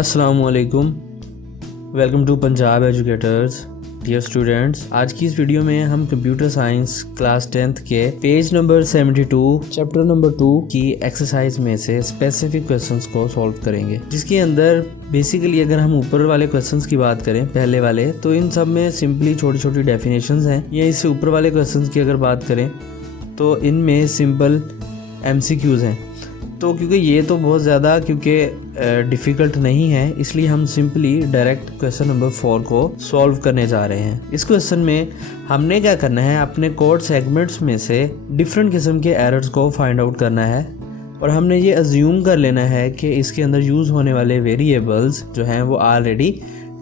अस्सलामुअलैकुम, welcome to Punjab educators. Dear students, आज की इस वीडियो में हम कंप्यूटर साइंस क्लास 10th के पेज नंबर 72 चैप्टर नंबर 2 की एक्सरसाइज में से स्पेसिफिक क्वेश्चंस को सॉल्व करेंगे, जिसके अंदर बेसिकली अगर हम ऊपर वाले क्वेश्चंस की बात करें पहले वाले, तो इन सब में सिंपली छोटी छोटी डेफिनेशंस हैं। या इससे ऊपर वाले क्वेश्चंस की अगर बात करें तो इनमें सिंपल MCQs हैं। तो क्योंकि ये तो बहुत ज़्यादा डिफ़िकल्ट नहीं है, इसलिए हम सिंपली डायरेक्ट क्वेश्चन नंबर 4 को सॉल्व करने जा रहे हैं। इस क्वेश्चन में हमने क्या करना है, अपने कोड सेगमेंट्स में से डिफरेंट किस्म के एरर्स को फाइंड आउट करना है और हमने ये अज्यूम कर लेना है कि इसके अंदर यूज़ होने वाले वेरिएबल्स जो हैं वो ऑलरेडी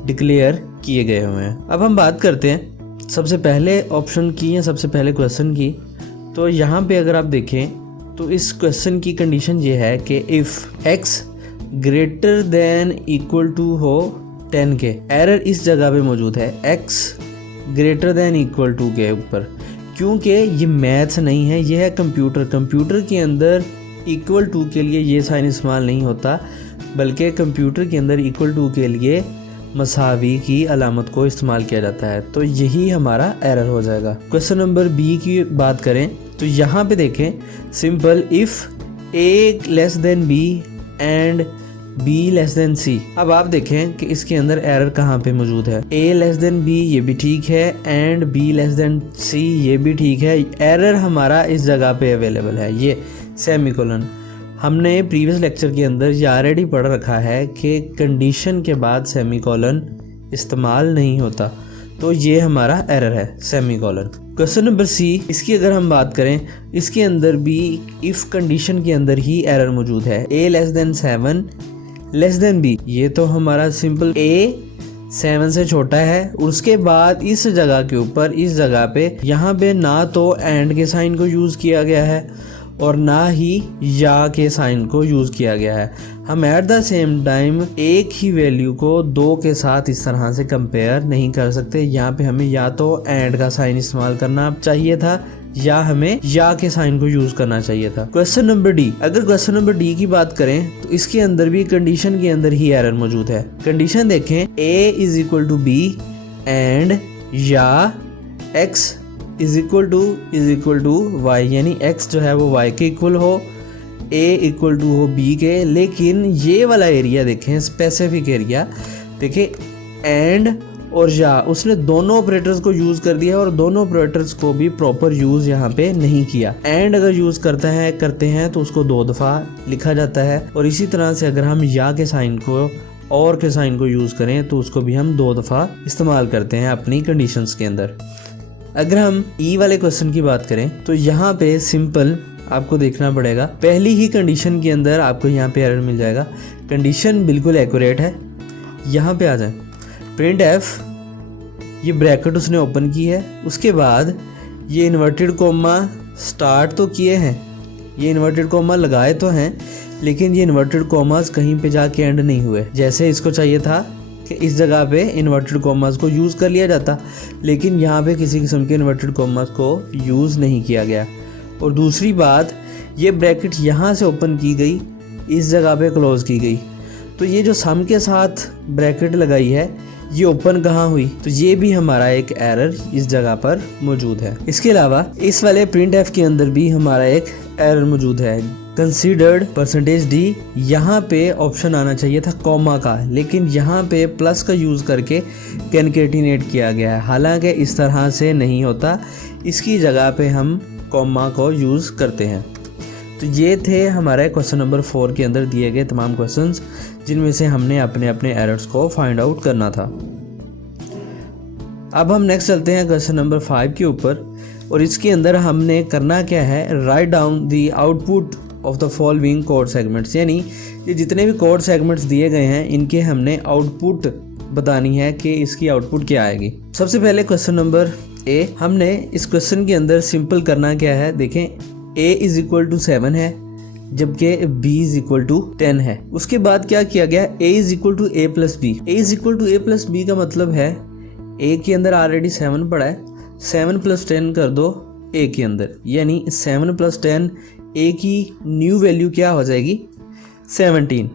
डिक्लेयर किए गए हुए हैं। अब हम बात करते हैं सबसे पहले ऑप्शन की या सबसे पहले क्वेश्चन की। तो यहाँ पे अगर आप देखें तो इस क्वेश्चन की कंडीशन ये है कि if x greater than equal to हो 10 के। एरर इस जगह पे मौजूद है x greater than equal to के ऊपर, क्योंकि ये मैथ्स नहीं है, ये है कंप्यूटर के अंदर इक्वल टू के लिए ये साइन इस्तेमाल नहीं होता, बल्कि कंप्यूटर के अंदर इक्वल टू के लिए मसावी की अलामत को इस्तेमाल किया जाता है। तो यही हमारा एरर हो जाएगा। क्वेश्चन नंबर बी की बात करें तो यहाँ पे देखें, simple if a less than b and b less than c। अब आप देखें कि इसके अंदर एरर कहाँ पे मौजूद है। a लेस देन b ये भी ठीक है and b less than c ये भी ठीक है। एरर हमारा इस जगह पे अवेलेबल है, ये सेमीकोलन। हमने प्रीवियस लेक्चर के अंदर ये ऑलरेडी पढ़ रखा है कि कंडीशन के बाद सेमीकोलन इस्तेमाल नहीं होता, तो ये हमारा एरर है सेमीकोलन। क्वेश्चन नंबर सी, इसकी अगर हम बात करें, इसके अंदर भी इफ़ कंडीशन के अंदर ही एरर मौजूद है। a less than 7 less than b, ये तो हमारा सिंपल a 7 से छोटा है। उसके बाद इस जगह के ऊपर, इस जगह पे यहाँ पे ना तो एंड के साइन को यूज़ किया गया है और ना ही या के साइन को यूज़ किया गया है। हम एट द सेम टाइम एक ही वैल्यू को 2 के साथ इस तरह से कंपेयर नहीं कर सकते। यहाँ पे हमें या तो एंड का साइन इस्तेमाल करना चाहिए था या हमें या के साइन को यूज़ करना चाहिए था। क्वेश्चन नंबर डी, अगर क्वेश्चन नंबर डी की बात करें तो इसके अंदर भी कंडीशन के अंदर ही एरर मौजूद है। कंडीशन देखें, a is equal to b and या x is equal to y, यानी x जो है वो y के इक्वल हो, a इक्वल टू हो b के। लेकिन ये वाला एरिया देखें, स्पेसिफिक एरिया देखें, एंड और या, उसने दोनों ऑपरेटर्स को यूज़ कर दिया और दोनों ऑपरेटर्स को भी प्रॉपर यूज़ यहाँ पे नहीं किया। एंड अगर यूज़ करते हैं तो उसको 2 दफ़ा लिखा जाता है, और इसी तरह से अगर हम या के साइन को और के साइन को यूज़ करें तो उसको भी हम 2 दफ़ा इस्तेमाल करते हैं अपनी कंडीशंस के अंदर। अगर हम ई वाले क्वेश्चन की बात करें तो यहाँ पे सिंपल आपको देखना पड़ेगा, पहली ही कंडीशन के अंदर आपको यहाँ पे एरर मिल जाएगा। कंडीशन बिल्कुल एक्यूरेट है। यहाँ पे आ जाए, प्रिंट एफ, ये ब्रैकेट उसने ओपन की है, उसके बाद ये इन्वर्टेड कोमा स्टार्ट तो किए हैं, ये इन्वर्टेड कोमा लगाए तो हैं, लेकिन ये इन्वर्टेड कोमास कहीं पे जाके एंड नहीं हुए। जैसे इसको चाहिए था कि इस जगह पे इन्वर्टेड कॉमास को यूज़ कर लिया जाता, लेकिन यहाँ पे किसी किस्म के इन्वर्टेड कॉमास को यूज़ नहीं किया गया। और दूसरी बात, ये ब्रैकेट यहाँ से ओपन की गई, इस जगह पे क्लोज़ की गई, तो ये जो सम के साथ ब्रैकेट लगाई है ये ओपन कहाँ हुई, तो ये भी हमारा एक एरर इस जगह पर मौजूद है। इसके अलावा इस वाले प्रिंट एफ के अंदर भी हमारा एक एरर मौजूद है, कंसीडर्ड %d। यहाँ पे ऑप्शन आना चाहिए था कॉमा का, लेकिन यहाँ पे प्लस का यूज़ करके कैनकेटिनेट किया गया है। हालांकि इस तरह से नहीं होता, इसकी जगह पे हम कॉमा को यूज़ करते हैं। तो ये थे हमारे क्वेश्चन नंबर 4 के अंदर दिए गए तमाम क्वेश्चंस, जिनमें से हमने अपने अपने एरर्स को फाइंड आउट करना था। अब हम नेक्स्ट चलते हैं क्वेश्चन नंबर 5 के ऊपर, और इसके अंदर हमने करना क्या है, write down the output of the following code segments, यानी ये जितने भी कोड सेगमेंट्स दिए गए हैं इनके हमने आउटपुट बतानी है कि इसकी आउटपुट क्या आएगी। सबसे पहले क्वेश्चन नंबर ए, हमने इस क्वेश्चन के अंदर सिंपल करना क्या है, देखें a इज इक्वल टू 7 है जबकि b इज इक्वल टू 10 है। उसके बाद क्या किया गया, a is equal to a plus b। a is equal to a plus b का मतलब है a के अंदर ऑलरेडी 7 पड़ा है, 7 प्लस 10 कर दो a के अंदर, यानी 7 प्लस 10 a की न्यू वैल्यू क्या हो जाएगी, 17।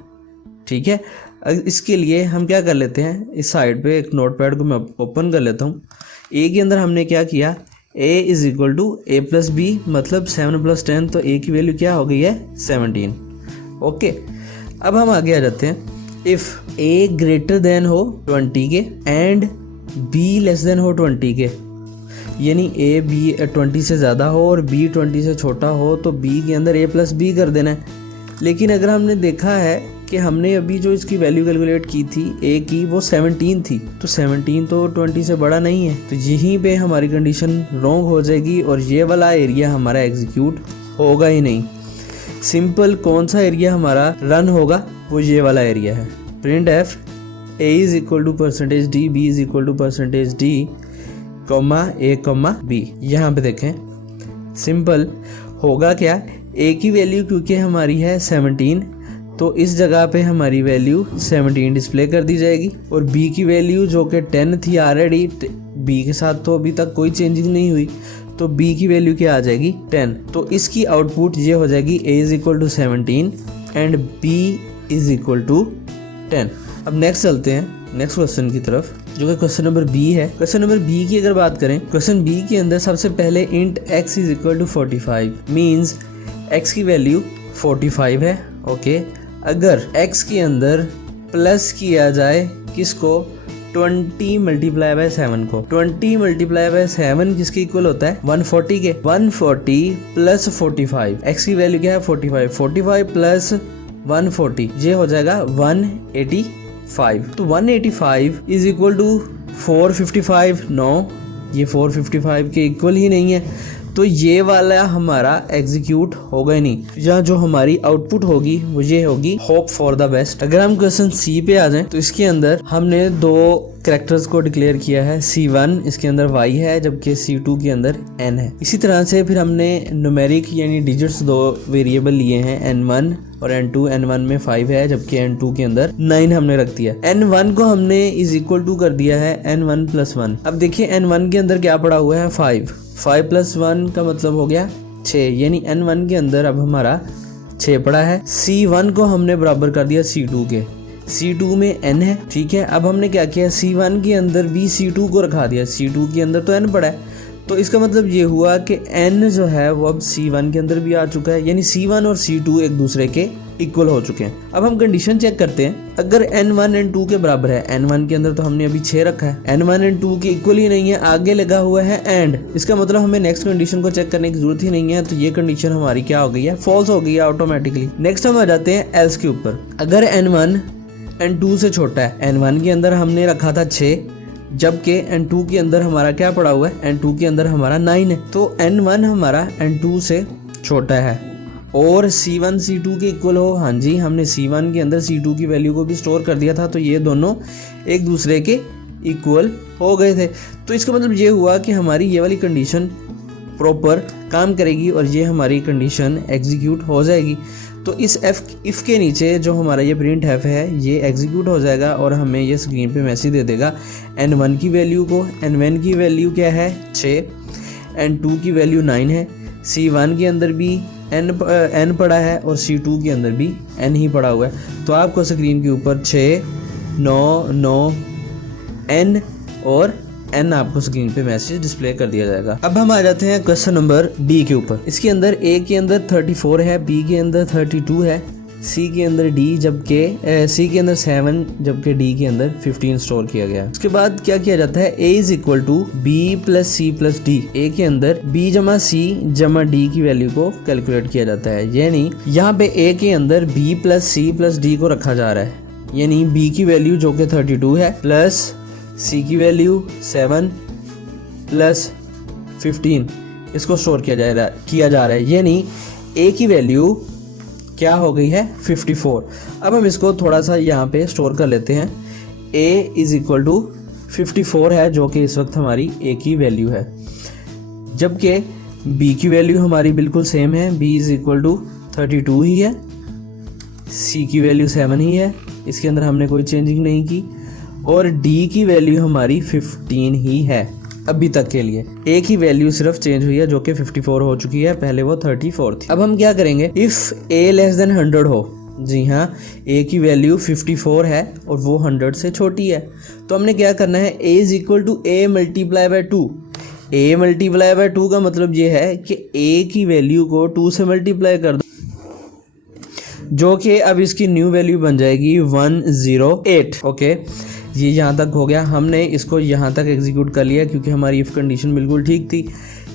ठीक है। इसके लिए हम क्या कर लेते हैं, इस साइड पे एक नोटपैड को मैं ओपन कर लेता हूँ। ए के अंदर हमने क्या किया, a is equal to A plus B, मतलब 7 + 10, तो a की वैल्यू क्या हो गई है 17। ओके, अब हम आगे आ जाते हैं। इफ़ a ग्रेटर देन हो 20 के एंड b लेस देन हो 20 के, यानी a b 20 से ज़्यादा हो और b 20 से छोटा हो, तो b के अंदर a प्लस बी कर देना है। लेकिन अगर हमने देखा है कि हमने अभी जो इसकी वैल्यू कैलकुलेट की थी a की, वो 17 थी, तो 17 तो 20 से बड़ा नहीं है, तो यहीं पे हमारी कंडीशन रॉन्ग हो जाएगी और ये वाला एरिया हमारा एग्जीक्यूट होगा ही नहीं। सिंपल कौन सा एरिया हमारा रन होगा, वो ये वाला एरिया है। Printf a is equal to %d, b is equal to %d, a, b। यहाँ पे देखें सिंपल होगा क्या, a की वैल्यू क्योंकि हमारी है 17, तो इस जगह पे हमारी वैल्यू 17 डिस्प्ले कर दी जाएगी, और b की वैल्यू जो कि 10 थी ऑलरेडी, b के साथ तो अभी तक कोई चेंजिंग नहीं हुई, तो b की वैल्यू क्या आ जाएगी 10। तो इसकी आउटपुट ये हो जाएगी a is equal to 17 and b is equal to 10। अब नेक्स्ट चलते हैं नेक्स्ट क्वेश्चन की तरफ, जो कि क्वेश्चन नंबर बी है। क्वेश्चन नंबर बी की अगर बात करें, क्वेश्चन बी के अंदर सबसे पहले int x is equal to 45, means x की वैल्यू 45 है। ओके, अगर x के अंदर प्लस किया जाए किसको, 20 × 7 को, 20 × 7 किसके इक्वल होता है 140 के, 140 + 45, x की वैल्यू क्या है 45, 45 + 140 ये हो जाएगा 185। तो 185 इज इक्वल टू 455, नो ये 455 के इक्वल ही नहीं है, तो ये वाला हमारा एग्जीक्यूट होगा ही नहीं। यहाँ जो हमारी आउटपुट होगी वो ये होगी होप फॉर द बेस्ट। अगर हम क्वेश्चन सी पे आ जाएं, तो इसके अंदर हमने दो कैरेक्टर्स को डिक्लेयर किया है, C1 इसके अंदर y है, जबकि C2 के अंदर n है। इसी तरह से फिर हमने न्यूमेरिक यानी डिजिट्स दो वेरिएबल लिए हैं, n1 और n2। n1 में 5 है, जबकि n2 के अंदर 9 हमने रख दिया। n1 को हमने इज इक्वल टू कर दिया है n1 + 1। अब देखिए n1 के अंदर क्या पड़ा हुआ है 5 + 1 का मतलब हो गया 6, यानी n1 के अंदर अब हमारा 6 पड़ा है। C1 को हमने बराबर कर दिया C2 के, C2 में n है, ठीक है। अब हमने क्या किया, C1 के अंदर भी C2 को रखा दिया, C2 के अंदर तो n पड़ा है, तो इसका मतलब ये हुआ कि n जो है वो अब C1 के अंदर भी आ चुका है, यानी C1 और C2 एक दूसरे के इक्वल हो चुके हैं। अब हम कंडीशन चेक करते हैं, अगर n1 n2 के बराबर है, n1 के अंदर तो हमने अभी 6 रखा है, n1 n2 के इक्वल ही नहीं है, आगे लगा हुआ है एंड, इसका मतलब हमें नेक्स्ट कंडीशन को चेक करने की जरूरत ही नहीं है, तो ये कंडीशन हमारी क्या हो गई है, फॉल्स हो गई है ऑटोमेटिकली। नेक्स्ट हम आ जाते हैं एल्स के ऊपर। अगर n1 n2 से छोटा है, n1 के अंदर हमने रखा था 6, जबकि n2 के अंदर हमारा क्या पड़ा हुआ है, n2 के अंदर हमारा 9 है, तो n1 हमारा n2 से छोटा है और C1 C2 के इक्वल हो। हाँ जी, हमने C1 के अंदर C2 की वैल्यू को भी स्टोर कर दिया था, तो ये दोनों एक दूसरे के इक्वल हो गए थे। तो इसका मतलब ये हुआ कि हमारी ये वाली कंडीशन प्रॉपर काम करेगी और ये हमारी कंडीशन एग्जीक्यूट हो जाएगी। तो इस इफ़ के नीचे जो हमारा ये प्रिंट एफ है ये एग्जीक्यूट हो जाएगा और हमें ये स्क्रीन पे मैसेज दे देगा n1 की वैल्यू को, n1 की वैल्यू क्या है 6, n2 की वैल्यू 9 है, C1 के अंदर भी n पड़ा है और C2 के अंदर भी n ही पड़ा हुआ है। तो आपको स्क्रीन के ऊपर 6, 9, 9, n और n आपको स्क्रीन पे मैसेज डिस्प्ले कर दिया जाएगा। अब हम आ जाते हैं क्वेश्चन नंबर डी के ऊपर। इसके अंदर a के अंदर 34 है, b के अंदर 32 है, c के अंदर d, जबकि c के अंदर 7, जबकि d के अंदर 15 स्टोर किया गया। उसके बाद क्या किया जाता है, a is equal to b + c + d। a के अंदर b = c = d की वैल्यू को कैलकुलेट किया जाता है, यानी यहाँ पे a के अंदर b + c + d को रखा जा रहा है, यानी b की वैल्यू जो कि 32 है प्लस C की वैल्यू 7 + 15 इसको स्टोर किया जा रहा है, यानी A की वैल्यू क्या हो गई है 54। अब हम इसको थोड़ा सा यहाँ पे स्टोर कर लेते हैं। A इज इक्वल टू 54 है, जो कि इस वक्त हमारी A की वैल्यू है, जबकि B की वैल्यू हमारी बिल्कुल सेम है, B इज इक्वल टू 32 ही है, C की वैल्यू 7 ही है, इसके अंदर हमने कोई चेंजिंग नहीं की, और D की वैल्यू हमारी 15 ही है अभी तक के लिए। A की वैल्यू सिर्फ चेंज हुई है जो कि 54 हो चुकी है, पहले वो 34 थी। अब हम क्या करेंगे, इफ़ A <100 हो, जी हाँ, a की वैल्यू 54 है और वो 100 से छोटी है। तो हमने क्या करना है, a is equal to a multiply by 2। a multiply by 2 का मतलब ये है कि a की वैल्यू को 2 से मल्टीप्लाई कर दो, जो कि अब इसकी न्यू वैल्यू बन जाएगी 108। ओके, ये यहाँ तक हो गया। हमने इसको यहाँ तक एग्जीक्यूट कर लिया क्योंकि हमारी इफ़ कंडीशन बिल्कुल ठीक थी।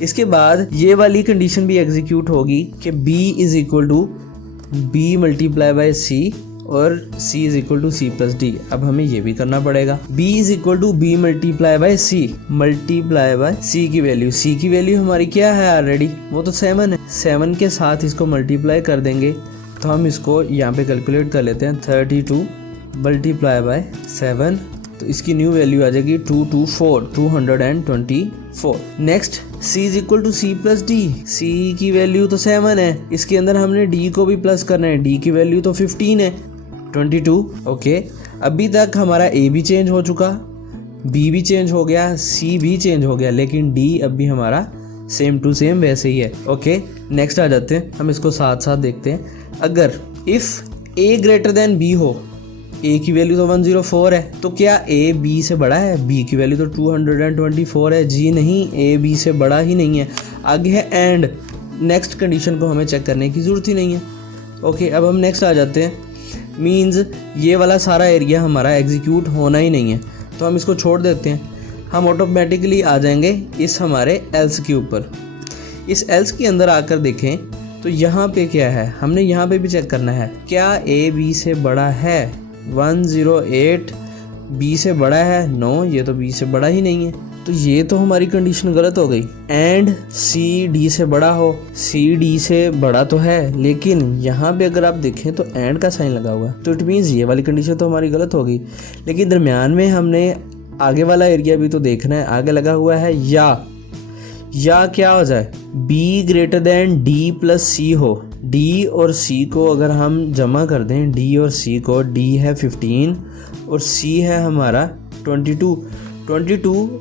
इसके बाद ये वाली कंडीशन भी एग्जीक्यूट होगी कि b is equal to b multiply by c और c is equal to c plus d. अब हमें ये भी करना पड़ेगा, b is equal to b multiply by c multiply by c की वैल्यू। c की वैल्यू हमारी क्या है ऑलरेडी, वो तो 7 है। 7 के साथ इसको मल्टीप्लाई कर देंगे तो हम इसको यहाँ पे कैलकुलेट कर लेते हैं। 32 मल्टीप्लाई बाई 7, तो इसकी न्यू वैल्यू आ जाएगी 224। Next c is equal to c plus d. c की वैल्यू तो 7 है, इसके अंदर हमने d को भी प्लस करना है। d की वैल्यू तो 15 है, 22। ओके, अभी तक हमारा a भी चेंज हो चुका, b भी चेंज हो गया, c भी चेंज हो गया, लेकिन d अब भी हमारा सेम टू सेम वैसे ही है। ओके, नेक्स्ट आ जाते हैं, हम इसको साथ साथ देखते हैं। अगर if a greater than b हो, a की वैल्यू तो 104 है, तो क्या a b से बड़ा है? b की वैल्यू तो 224 है। जी नहीं, a b से बड़ा ही नहीं है। आगे है एंड, नेक्स्ट कंडीशन को हमें चेक करने की ज़रूरत ही नहीं है। ओके, अब हम नेक्स्ट आ जाते हैं। मींस ये वाला सारा एरिया हमारा एग्जीक्यूट होना ही नहीं है, तो हम इसको छोड़ देते हैं। हम ऑटोमेटिकली आ जाएंगे इस हमारे एल्स के ऊपर। इस एल्स के अंदर आकर देखें तो यहाँ पे क्या है, हमने यहाँ पे भी चेक करना है, क्या a b से बड़ा है? 108 b से बड़ा है? नो, ये तो b से बड़ा ही नहीं है, तो ये तो हमारी कंडीशन गलत हो गई। एंड c d से बड़ा हो, c d से बड़ा तो है, लेकिन यहाँ पे अगर आप देखें तो एंड का साइन लगा हुआ है, तो इट मीन्स ये वाली कंडीशन तो हमारी गलत हो गई। लेकिन दरम्यान में हमने आगे वाला एरिया भी तो देखना है। आगे लगा हुआ है या क्या हो जाए, b greater than d plus c हो। d और c को अगर हम जमा कर दें, d और c को, d है 15 और c है हमारा 22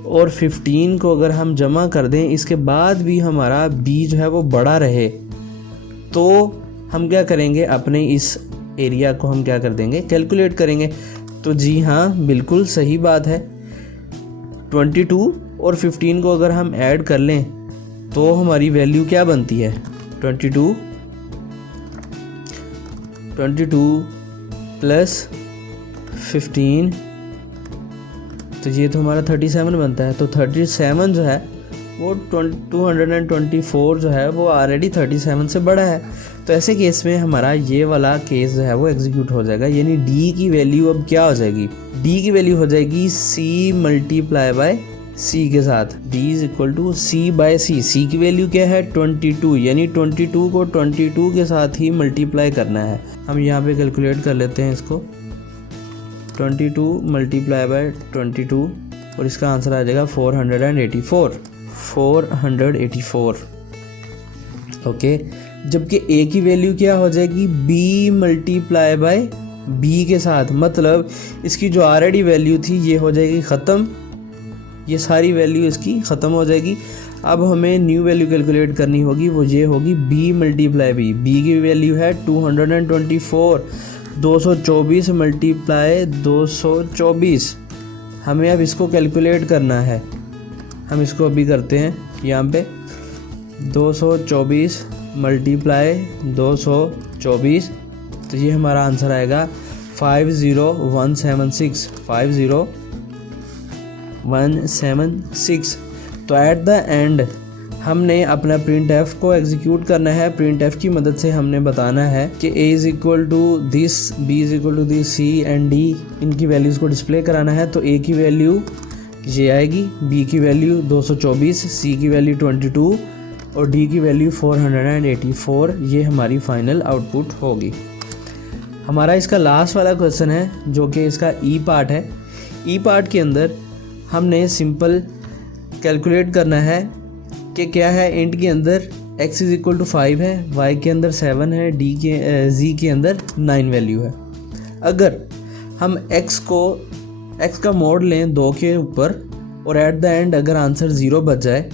और 15 को अगर हम जमा कर दें, इसके बाद भी हमारा b जो है वो बड़ा रहे, तो हम क्या करेंगे, अपने इस एरिया को हम क्या कर देंगे, कैलकुलेट करेंगे। तो जी हाँ, बिल्कुल सही बात है। 22 और 15 को अगर हम ऐड कर लें तो हमारी वैल्यू क्या बनती है, 22 प्लस 15, तो ये तो हमारा 37 बनता है। तो 37 जो है वो 224 जो है वो ऑलरेडी 37 से बड़ा है। तो ऐसे केस में हमारा ये वाला केस जो है वो एग्जीक्यूट हो जाएगा। यानी d की वैल्यू अब क्या हो जाएगी, d की वैल्यू हो जाएगी c मल्टीप्लाई बाय c के साथ। d is equal to c by c। c की वैल्यू क्या है, 22, यानी 22 को 22 के साथ ही मल्टीप्लाई करना है। हम यहाँ पे कैलकुलेट कर लेते हैं इसको, 22 मल्टीप्लाई बाय 22 और इसका आंसर आ जाएगा 484। ओके, जबकि a की वैल्यू क्या हो जाएगी, b मल्टीप्लाई बाय b के साथ। मतलब इसकी जो ऑलरेडी वैल्यू थी ये हो जाएगी ख़त्म, ये सारी वैल्यू इसकी ख़त्म हो जाएगी। अब हमें न्यू वैल्यू कैलकुलेट करनी होगी, वो ये होगी b मल्टीप्लाई b। b की वैल्यू है 224, 224 मल्टीप्लाई 224। हमें अब इसको कैलकुलेट करना है। हम इसको अभी करते हैं यहाँ पे, 224 मल्टीप्लाई 224, तो ये हमारा आंसर आएगा 50176। तो एट द एंड हमने अपना प्रिंट एफ को एग्जीक्यूट करना है। प्रिंट एफ की मदद से हमने बताना है कि a is equal to this, b is equal to this, c and d, इनकी वैल्यूज़ को डिस्प्ले कराना है। तो a की वैल्यू ये आएगी, b की वैल्यू 224, c की वैल्यू 22 और d की वैल्यू 484। ये हमारी फाइनल आउटपुट होगी। हमारा इसका लास्ट वाला क्वेश्चन है जो कि इसका ई पार्ट है। ई पार्ट के अंदर हमने सिंपल कैलकुलेट करना है कि क्या है, इंट के अंदर x इज इक्वल टू 5 है, y के अंदर 7 है, z के अंदर 9 वैल्यू है। अगर हम x का मोड लें 2 के ऊपर और एट द एंड अगर आंसर 0 बच जाए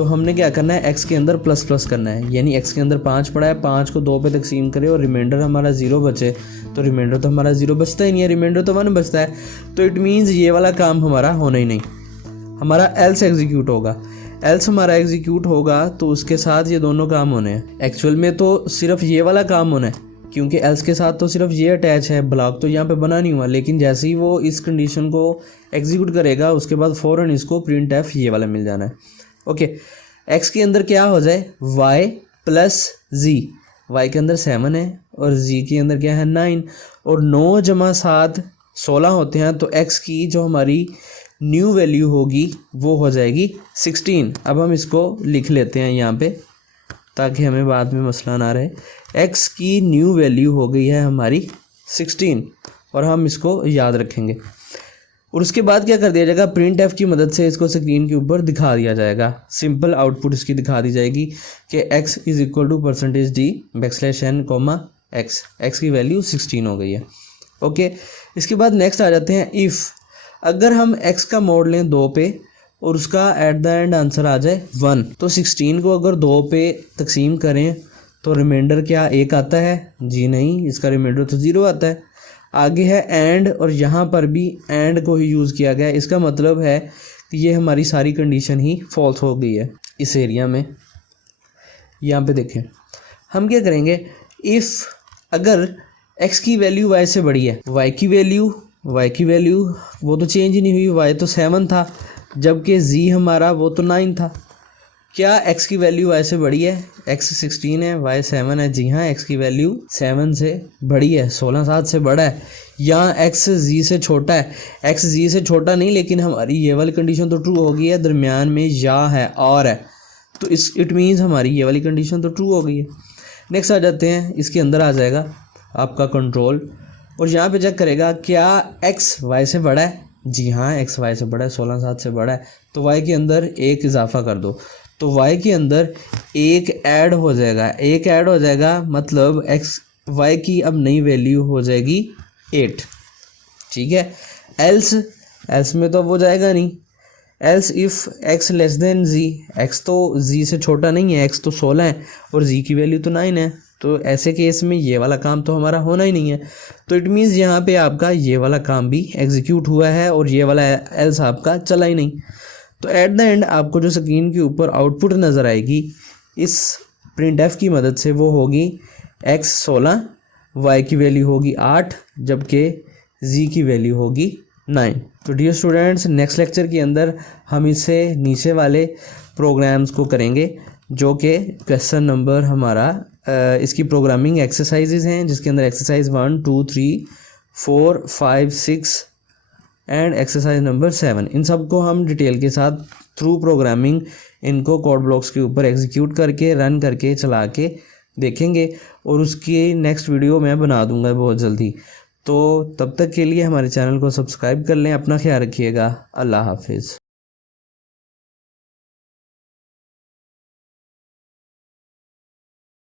तो हमने क्या करना है, x के अंदर प्लस प्लस करना है, यानी x के अंदर 5 पड़ा है, 5 को 2 पे तकसीम करें और रिमाइंडर हमारा 0 बचे, तो रिमाइंडर तो हमारा 0 बचता ही नहीं है, रिमाइंडर तो 1 बचता है। तो इट मीन्स ये वाला काम हमारा होना ही नहीं, हमारा एल्स एग्जीक्यूट होगा। एल्स हमारा एग्जीक्यूट होगा तो उसके साथ ये दोनों काम होने हैं। एक्चुअल में तो सिर्फ ये वाला काम होना है, क्योंकि एल्स के साथ तो सिर्फ ये अटैच है, ब्लॉक तो यहाँ पे बना नहीं हुआ। लेकिन जैसे ही वो इस कंडीशन को एग्जीक्यूट करेगा उसके बाद फ़ौरन इसको प्रिंट एफ ये वाला मिल जाना है। ओके, एक्स के अंदर क्या हो जाए, वाई प्लस जी, वाई के अंदर 7 है और जी के अंदर क्या है 9, और 9 जमा 7 16 होते हैं, तो एक्स की जो हमारी न्यू वैल्यू होगी वो हो जाएगी 16। अब हम इसको लिख लेते हैं यहाँ पे ताकि हमें बाद में मसला ना रहे। एक्स की न्यू वैल्यू हो गई है हमारी 16 और हम इसको याद रखेंगे। और उसके बाद क्या कर दिया जाएगा, प्रिंट एफ की मदद से इसको स्क्रीन के ऊपर दिखा दिया जाएगा। सिंपल आउटपुट इसकी दिखा दी जाएगी कि x is equal to %d n, x की वैल्यू 16 हो गई है। ओके, इसके बाद नेक्स्ट आ जाते हैं इफ़। अगर हम x का मोड लें 2 पे और उसका एट द एंड आंसर आ जाए 1, तो 16 को अगर 2 पे तकसीम करें तो रिमाइंडर क्या 1 आता है? जी नहीं, इसका रिमाइंडर तो 0 आता है। आगे है एंड, और यहाँ पर भी एंड को ही यूज़ किया गया है। इसका मतलब है कि ये हमारी सारी कंडीशन ही फॉल्स हो गई है इस एरिया में। यहाँ पे देखें, हम क्या करेंगे, इफ़ अगर x की वैल्यू y से बड़ी है, y की वैल्यू वो तो चेंज ही नहीं हुई, y तो 7 था, जबकि z हमारा वो तो 9 था। क्या x की वैल्यू y से बड़ी है? x 16 है, y 7 है। जी हाँ, x की वैल्यू 7 से बड़ी है, 16 7 से बड़ा है। यहाँ x z से छोटा है, x z से छोटा नहीं, लेकिन हमारी ये वाली कंडीशन तो ट्रू हो गई है, दरमियान में या है और है, तो इस इट मीन्स हमारी ये वाली कंडीशन तो ट्रू हो गई है। नेक्स्ट आ जाते हैं, इसके अंदर आ जाएगा आपका कंट्रोल, और यहाँ पे चेक करेगा क्या x y से बड़ा है। जी हाँ, x y से बड़ा है, 16 7 से बड़ा है, तो y के अंदर 1 इजाफा कर दो, तो y के अंदर 1 ऐड हो जाएगा, मतलब y की अब नई वैल्यू हो जाएगी 8। ठीक है, एल्स में तो वो जाएगा नहीं, else if x less than z, x तो z से छोटा नहीं है, x तो 16 है और z की वैल्यू तो 9 है, तो ऐसे केस में ये वाला काम तो हमारा होना ही नहीं है। तो इट मीन्स यहाँ पे आपका ये वाला काम भी एग्जीक्यूट हुआ है और ये वाला एल्स आपका चला ही नहीं। तो एट द एंड आपको जो स्क्रीन के ऊपर आउटपुट नज़र आएगी इस प्रिंट एफ की मदद से, वो होगी x 16, y की वैल्यू होगी 8, जबकि z की वैल्यू होगी 9। तो डियर स्टूडेंट्स, नेक्स्ट लेक्चर के अंदर हम इससे नीचे वाले प्रोग्राम्स को करेंगे, जो कि क्वेश्चन नंबर हमारा इसकी प्रोग्रामिंग एक्सरसाइजेज हैं, जिसके अंदर एक्सरसाइज 1 2 3 4 5 6 एंड एक्सरसाइज नंबर 7, इन सब को हम डिटेल के साथ थ्रू प्रोग्रामिंग इनको कोड ब्लॉक्स के ऊपर एग्जीक्यूट करके रन करके चला के देखेंगे, और उसकी नेक्स्ट वीडियो मैं बना दूंगा बहुत जल्दी। तो तब तक के लिए हमारे चैनल को सब्सक्राइब कर लें। अपना ख्याल रखिएगा। अल्लाह हाफिज़।